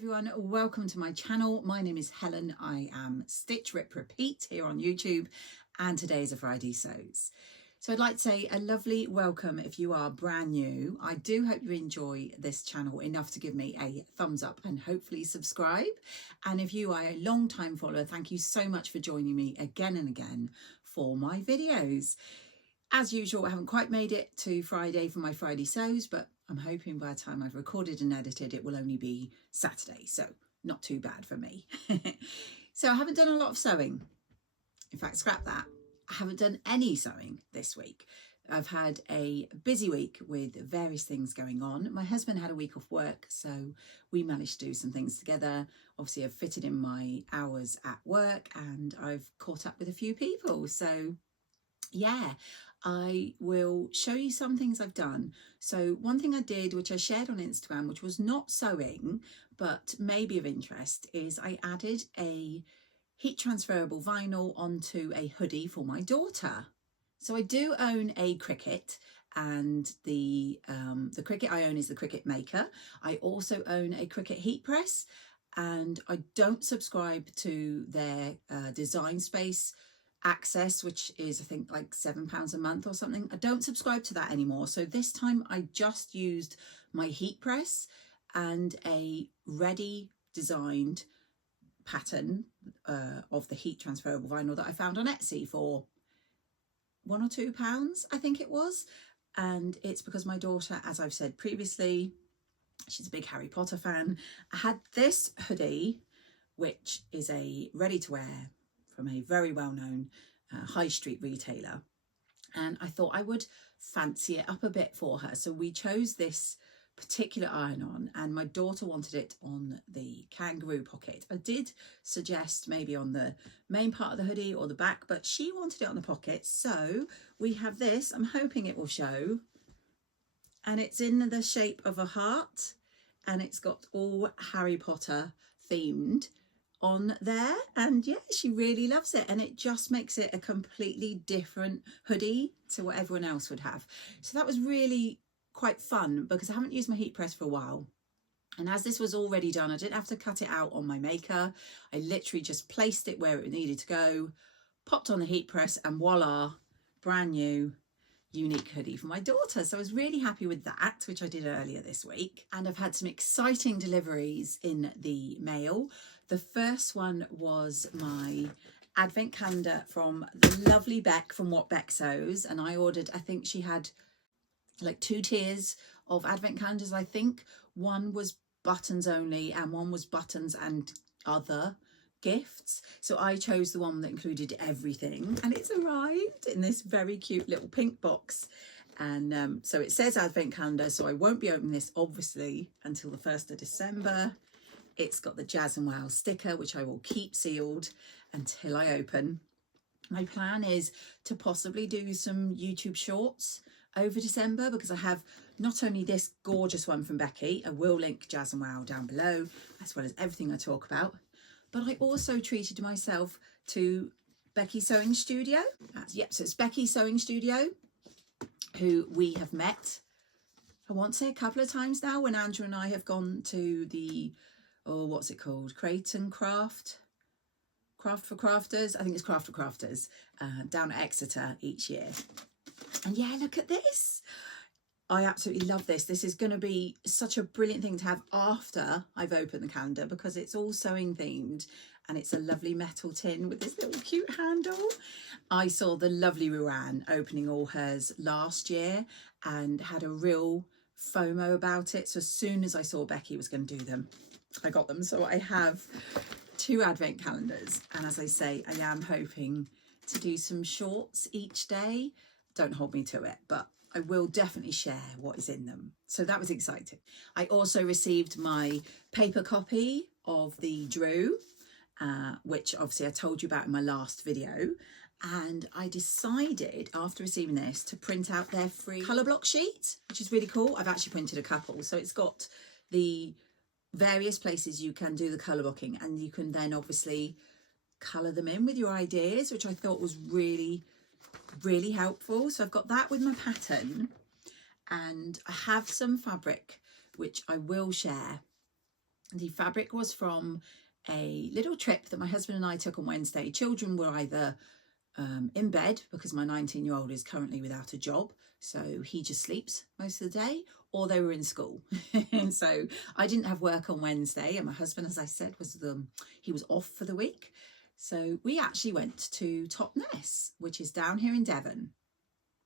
everyone, welcome to my channel. My name is Helen. I am Stitch Rip Repeat here on YouTube, and today is a Friday Sews. So I'd like to say a lovely welcome if you are brand new. I do hope you enjoy this channel enough to give me a thumbs up and hopefully subscribe. And if you are a long time follower, thank you so much for joining me again and again for my videos. As usual, I haven't quite made it to Friday for my Friday Sews, but I'm hoping by the time I've recorded and edited, it will only be Saturday, so not too bad for me. So I haven't done a lot of sewing. In fact, scrap that. I haven't done any sewing this week. I've had a busy week with various things going on. My husband had a week off work, so we managed to do some things together. Obviously, I've fitted in my hours at work and I've caught up with a few people. So yeah, I will show you some things I've done. So one thing I did, which I shared on Instagram, which was not sewing, but maybe of interest, is I added a heat transferable vinyl onto a hoodie for my daughter. So I do own a Cricut, and the Cricut I own is the Cricut Maker. I also own a Cricut heat press, and I don't subscribe to their Design Space access, which is I think like £7 a month or something. I don't subscribe to that anymore, so this time I just used my heat press and a ready designed pattern of the heat transferable vinyl that I found on Etsy for £1 or £2 I think it was. And it's because my daughter, as I've said previously, she's a big Harry Potter fan. I had this hoodie, which is a ready to wear from a very well-known high street retailer, and I thought I would fancy it up a bit for her. So we chose this particular iron-on, and my daughter wanted it on the kangaroo pocket. I did suggest maybe on the main part of the hoodie or the back, but she wanted it on the pocket. So we have this. I'm hoping it will show, and it's in the shape of a heart, and it's got all Harry Potter themed on there, and yeah, she really loves it, and it just makes it a completely different hoodie to what everyone else would have. So that was really quite fun because I haven't used my heat press for a while, and as this was already done, I didn't have to cut it out on my maker. I literally just placed it where it needed to go, popped on the heat press, and voila, brand new unique hoodie for my daughter. So I was really happy with that, which I did earlier this week. And I've had some exciting deliveries in the mail. The first one was my advent calendar from the lovely Beck from What Beck Sews, and I ordered, I think she had like 2 tiers of advent calendars. I think one was buttons only and one was buttons and other gifts. So I chose the one that included everything, and it's arrived in this very cute little pink box. And so it says advent calendar, so I won't be opening this obviously until the 1st of December. It's got the Jazz and Wow sticker, which I will keep sealed until I open. My plan is to possibly do some YouTube shorts over December, because I have not only this gorgeous one from Becky, I will link Jazz and Wow down below, as well as everything I talk about, but I also treated myself to Becky Sewing Studio. Yep, so it's Becky Sewing Studio, who we have met, I want to say a couple of times now, when Andrew and I have gone to the, oh, what's it called? Crate and Craft for Crafters. I think it's Craft for Crafters, down at Exeter each year. And yeah, look at this. I absolutely love this. This is going to be such a brilliant thing to have after I've opened the calendar, because it's all sewing themed, and it's a lovely metal tin with this little cute handle. I saw the lovely Ruan opening all hers last year and had a real FOMO about it. So as soon as I saw Becky was going to do them, I got them. So I have 2 advent calendars, and as I say, I am hoping to do some shorts each day. Don't hold me to it, but I will definitely share what is in them. So that was exciting. I also received my paper copy of the Drew, which obviously I told you about in my last video. And I decided after receiving this to print out their free colour block sheet, which is really cool. I've actually printed a couple. So it's got the various places you can do the colour blocking, and you can then obviously colour them in with your ideas, which I thought was really helpful. So I've got that with my pattern, and I have some fabric which I will share The fabric was from a little trip that my husband and I took on Wednesday. Children were either in bed because my 19-year-old is currently without a job, so he just sleeps most of the day, or they were in school. And so I didn't have work on Wednesday, and my husband, as I said, he was off for the week. So we actually went to Totnes, which is down here in Devon.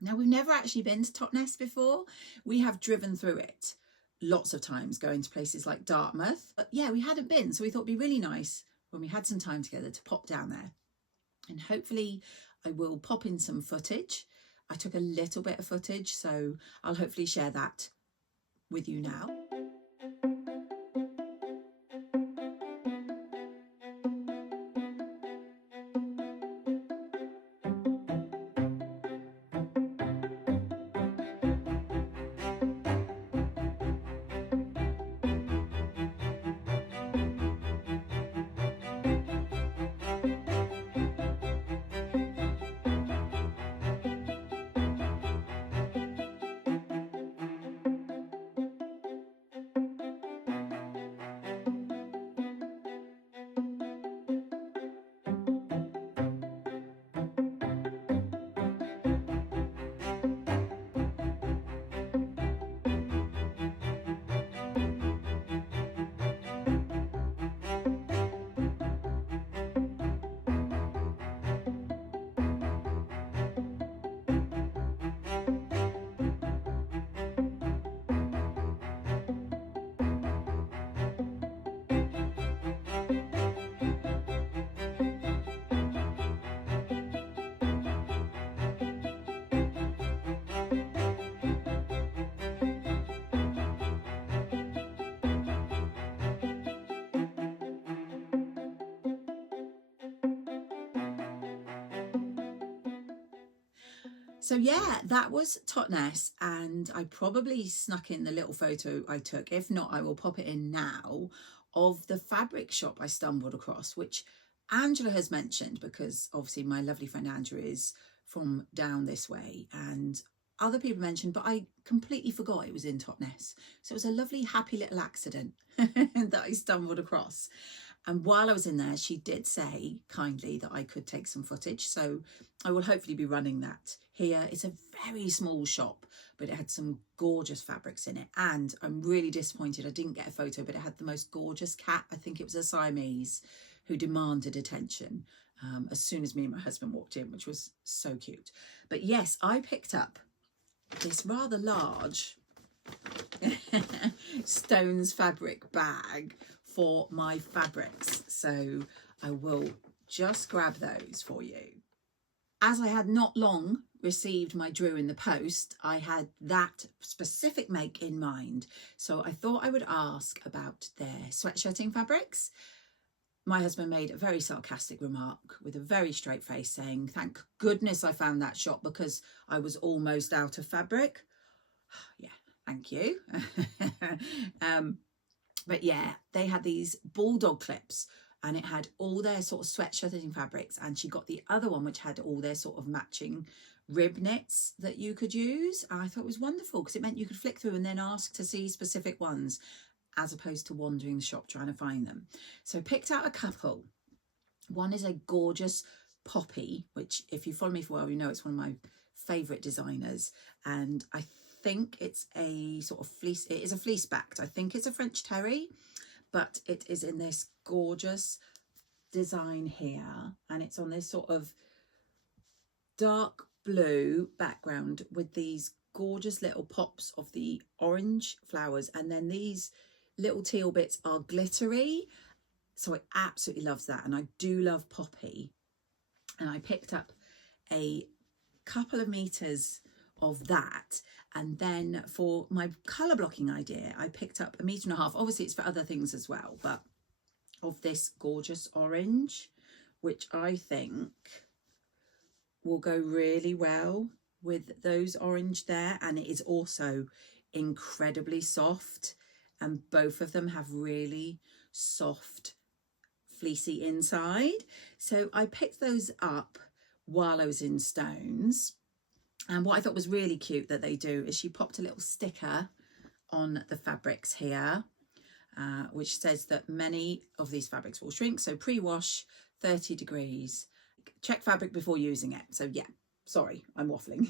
Now, we've never actually been to Totnes before. We have driven through it lots of times, going to places like Dartmouth, but yeah, we hadn't been, so we thought it'd be really nice when we had some time together to pop down there. And hopefully I will pop in some footage. I took a little bit of footage, so I'll hopefully share that with you now. So yeah, that was Totnes, and I probably snuck in the little photo I took. If not, I will pop it in now, of the fabric shop I stumbled across, which Angela has mentioned, because obviously my lovely friend Angela is from down this way, and other people mentioned, but I completely forgot it was in Totnes. So it was a lovely, happy little accident that I stumbled across. And while I was in there, she did say kindly that I could take some footage. So I will hopefully be running that here. It's a very small shop, but it had some gorgeous fabrics in it. And I'm really disappointed I didn't get a photo, but it had the most gorgeous cat. I think it was a Siamese, who demanded attention as soon as me and my husband walked in, which was so cute. But yes, I picked up this rather large Stones fabric bag for my fabrics, so I will just grab those for you. As I had not long received my Drew in the post, I had that specific make in mind, so I thought I would ask about their sweatshirting fabrics. My husband made a very sarcastic remark with a very straight face, saying, "Thank goodness I found that shop because I was almost out of fabric." Yeah, thank you. But yeah, they had these bulldog clips, and it had all their sort of sweatshirting fabrics, and she got the other one which had all their sort of matching rib knits that you could use. And I thought it was wonderful because it meant you could flick through and then ask to see specific ones, as opposed to wandering the shop trying to find them. So I picked out a couple. One is a gorgeous poppy, which if you follow me for a while, you know it's one of my favourite designers, and I think it's a sort of fleece. It is a fleece backed. I think it's a French terry, but it is in this gorgeous design here, and it's on this sort of dark blue background with these gorgeous little pops of the orange flowers, and then these little teal bits are glittery. So I absolutely loves that, and I do love poppy. And I picked up a couple of meters of that, and then for my color blocking idea I picked up 1.5 meters. Obviously it's for other things as well, but of this gorgeous orange, which I think will go really well with those orange there, and it is also incredibly soft, and both of them have really soft fleecy inside. So I picked those up while I was in Stones. And what I thought was really cute that they do is she popped a little sticker on the fabrics here. which says that many of these fabrics will shrink. So pre-wash, 30 degrees, check fabric before using it. So yeah, sorry, I'm waffling.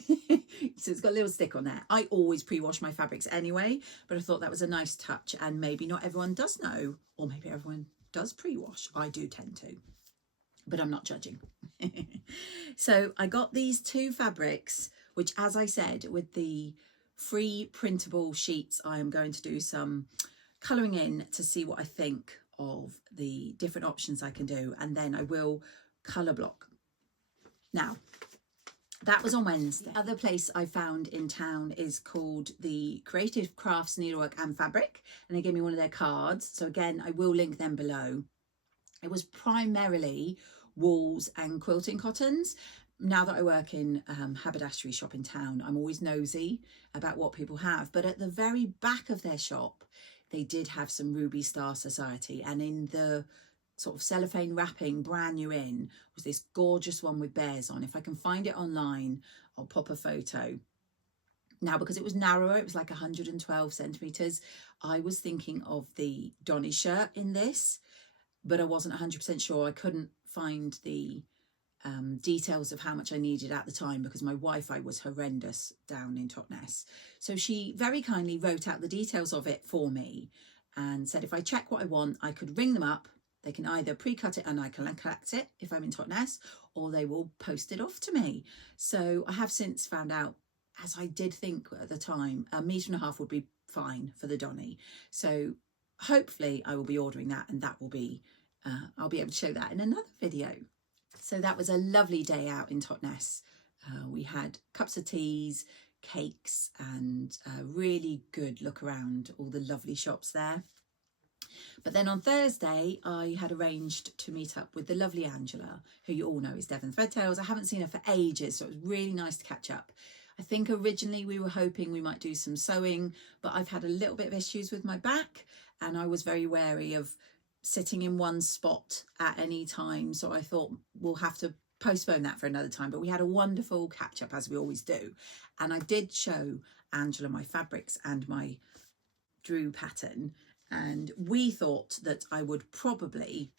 So it's got a little stick on there. I always pre-wash my fabrics anyway, but I thought that was a nice touch, and maybe not everyone does know, or maybe everyone does pre-wash. I do tend to, but I'm not judging. So I got these two fabrics, which, as I said, with the free printable sheets, I am going to do some colouring in to see what I think of the different options I can do, and then I will colour block. Now, that was on Wednesday. The other place I found in town is called the Creative Crafts Needlework and Fabric, and they gave me one of their cards. So again, I will link them below. It was primarily wools and quilting cottons. Now that I work in haberdashery shop in town, I'm always nosy about what people have. But at the very back of their shop, they did have some Ruby Star Society, and in the sort of cellophane wrapping, brand new in, was this gorgeous one with bears on. If I can find it online, I'll pop a photo. Now, because it was narrower, it was like 112 centimetres, I was thinking of the Donny shirt in this, but I wasn't 100% sure. I couldn't find the details of how much I needed at the time because my Wi-Fi was horrendous down in Totnes. So she very kindly wrote out the details of it for me and said if I check what I want, I could ring them up. They can either pre-cut it and I can collect it if I'm in Totnes, or they will post it off to me. So I have since found out, as I did think at the time, 1.5 meters would be fine for the Donny. So hopefully I will be ordering that, and that will be, I'll be able to show that in another video. So that was a lovely day out in Totnes. We had cups of teas, cakes, and a really good look around all the lovely shops there. But then on Thursday, I had arranged to meet up with the lovely Angela, who you all know is Devon Threadtails. I haven't seen her for ages, so it was really nice to catch up. I think originally we were hoping we might do some sewing, but I've had a little bit of issues with my back, and I was very wary of sitting in one spot at any time. So I thought we'll have to postpone that for another time. But we had a wonderful catch up, as we always do. And I did show Angela my fabrics and my Drew pattern. And we thought that I would probably,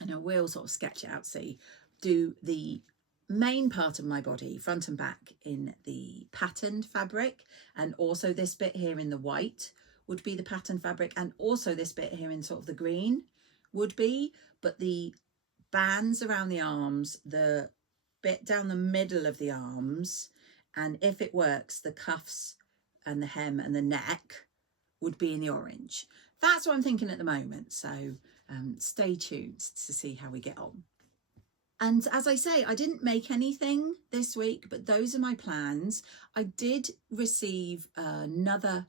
and I will sort of sketch it out, see, do the main part of my body, front and back, in the patterned fabric, and also this bit here in the white would be the patterned fabric, and also this bit here in sort of the green would be, but the bands around the arms, the bit down the middle of the arms, and if it works, the cuffs and the hem and the neck would be in the orange. That's what I'm thinking at the moment. So stay tuned to see how we get on. And as I say, I didn't make anything this week, but those are my plans. I did receive another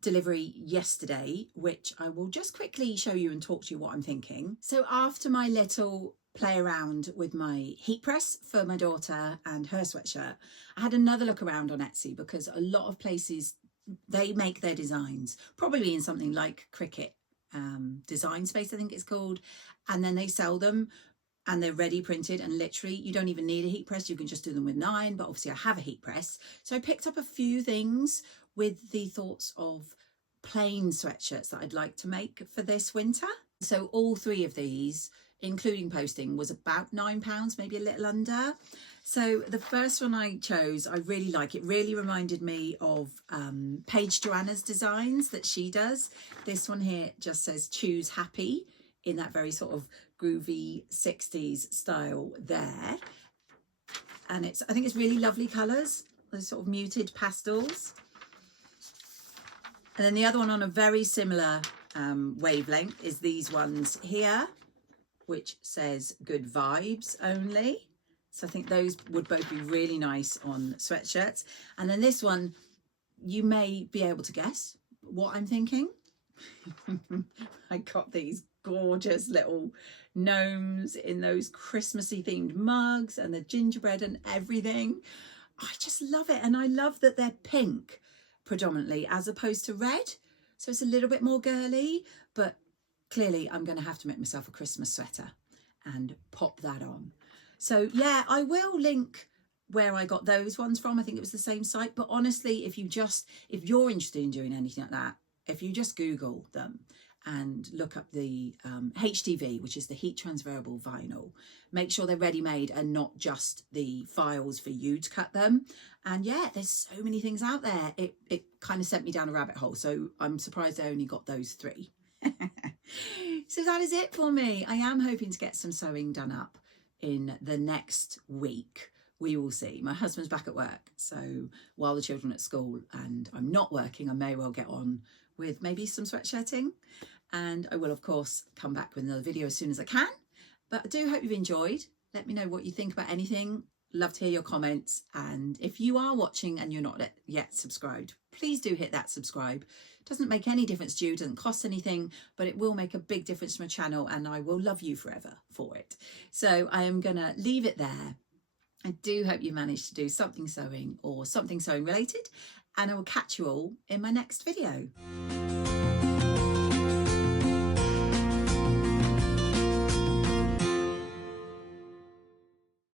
delivery yesterday, which I will just quickly show you and talk to you what I'm thinking. So after my little play around with my heat press for my daughter and her sweatshirt, I had another look around on Etsy, because a lot of places, they make their designs probably in something like Cricut Design Space, I think it's called, and then they sell them and they're ready printed, and literally you don't even need a heat press, you can just do them with 9, but obviously I have a heat press. So I picked up a few things with the thoughts of plain sweatshirts that I'd like to make for this winter. So all 3 of these, including posting, was about £9, maybe a little under. So the first one I chose, I really like. It really reminded me of Paige Joanna's designs that she does. This one here just says choose happy in that very sort of groovy 60s style there. And I think it's really lovely colours, those sort of muted pastels. And then the other one on a very similar wavelength is these ones here, which says good vibes only. So I think those would both be really nice on sweatshirts. And then this one, you may be able to guess what I'm thinking. I got these gorgeous little gnomes in those Christmassy themed mugs and the gingerbread and everything. I just love it. And I love that they're pink predominantly as opposed to red. So it's a little bit more girly, but clearly I'm going to have to make myself a Christmas sweater and pop that on. So yeah, I will link where I got those ones from. I think it was the same site, but honestly, if you're interested in doing anything like that, if you just Google them and look up the HTV, which is the heat transferable vinyl, make sure they're ready made and not just the files for you to cut them. And yeah, there's so many things out there. It kind of sent me down a rabbit hole, so I'm surprised I only got those 3. So that is it for me. I am hoping to get some sewing done up in the next week. We will see. My husband's back at work, so while the children are at school and I'm not working, I may well get on with maybe some sweatshirting, and I will of course come back with another video as soon as I can. But I do hope you've enjoyed. Let me know what you think about anything. Love to hear your comments, and if you are watching and you're not yet subscribed, please do hit that subscribe. Doesn't make any difference to you, doesn't cost anything, but it will make a big difference to my channel, and I will love you forever for it. So I am gonna leave it there. I do hope you managed to do something sewing or something sewing related, and I will catch you all in my next video.